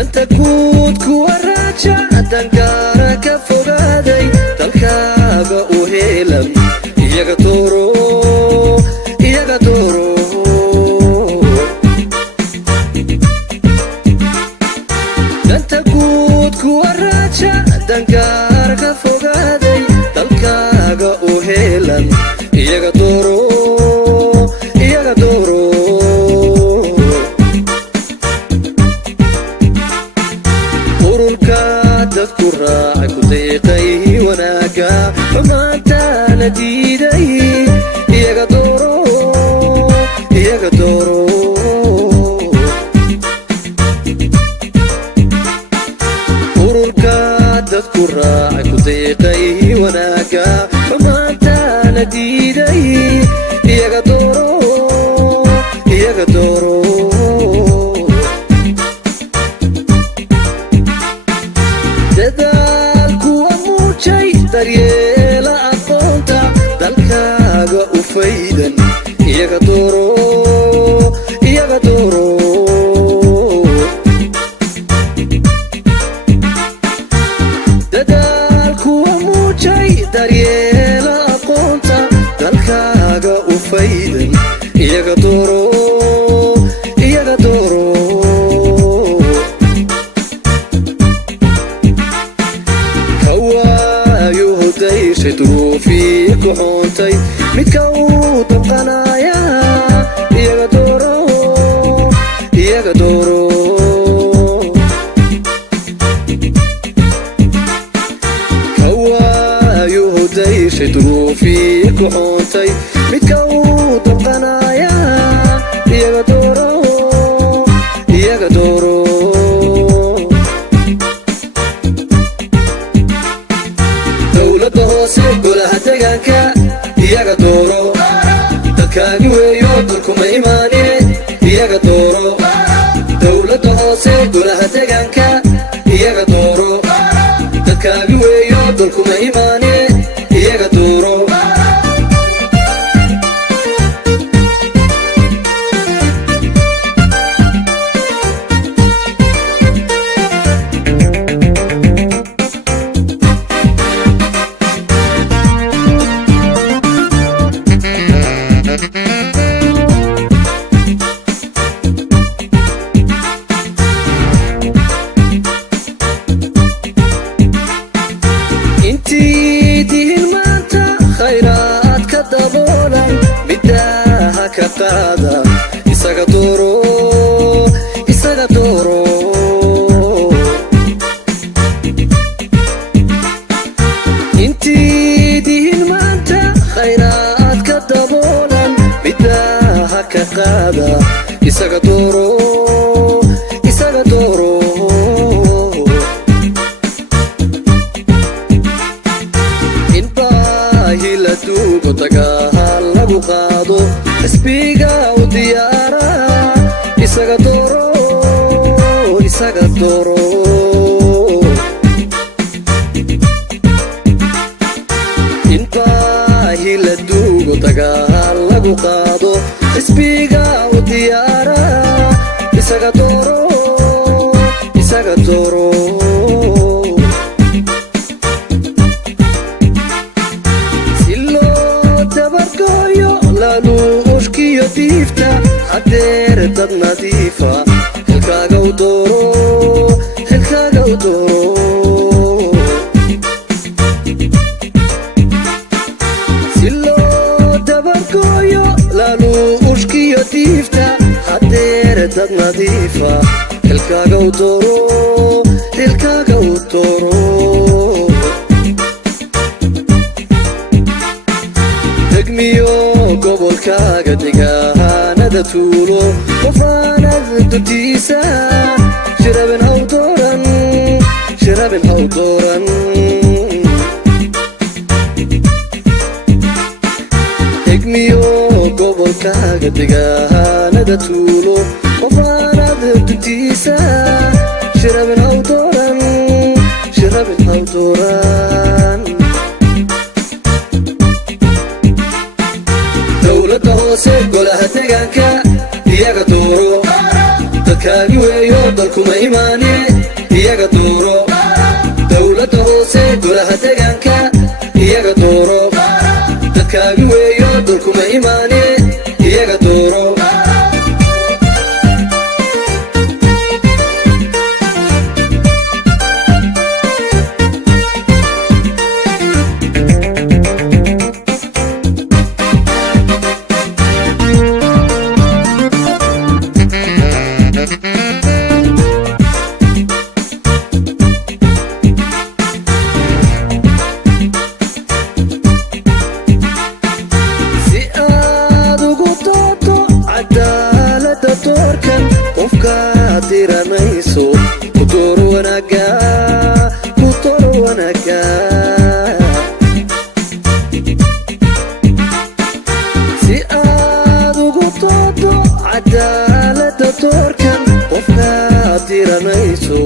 danta guud kuwa raaja dangaara ka fogaaday dalkaaga u heelan iyaga dooro danta guud kuwa raaja dangaara ka fogaaday dalkaaga u heelan iyaga dooro ururka dadku raacay ku deeqay wanaaga xumaantaana diiday iyaga dooro ururka dadku raacay ku deeqay wanaaga xumaantaana diiday iyaga dooro dadaalku waa muujay daryeela aqoonta dalkaaga u faydan iyaga dooro dadaalku waa muujay daryeela aqoonta dalkaaga u faydan iyaga dooro duruufii ku xuntay midka uu danqanaya iyaga dooro kawaayuhu dayshay duruufii ku xuntay midka uu danqanaya iyaga dooro dowladda hoose golaha deegaanka iyaga dooro dadkaagi weeyo dalkuma imaanine iyaga dooro dowladda hoose golaha deegaanka iyaga dooro dadkaagi weeyo dalkuma imaanine iyaga dooro intiidihin maanta khayraad ka daboolan middaha ka qaada isaga dooro intiidihin maanta khayraad ka daboolan middaha ka qaada isaga dooro duugo dagaal lagu qaado xisbiga u diyaara isaga dooro in baahi la duugo dagaal lagu qaado xisbiga u diyaara isaga dooro laluushkiyo diifta hadeer dad nadiifa xilkaaga u dooro si loo dabargooyo laluushkiyo diifta hadeer dad nadiifa xilkaaga u dooro degmiyo gobolkaaga deegaanada tuulo qofaanad dutiisa shirabin haw dooran degmiyo gobolkaaga deegaanada tuulo qofaanad dutiisa shirabin haw dooran dowladda hoose golaha deegaanka iyaga dooro dadkaagi weeyo dalkuma imaanine qofka diranayso ku door wanaaga si aad ugu toodo cadaaladda doorkan qofka diranayso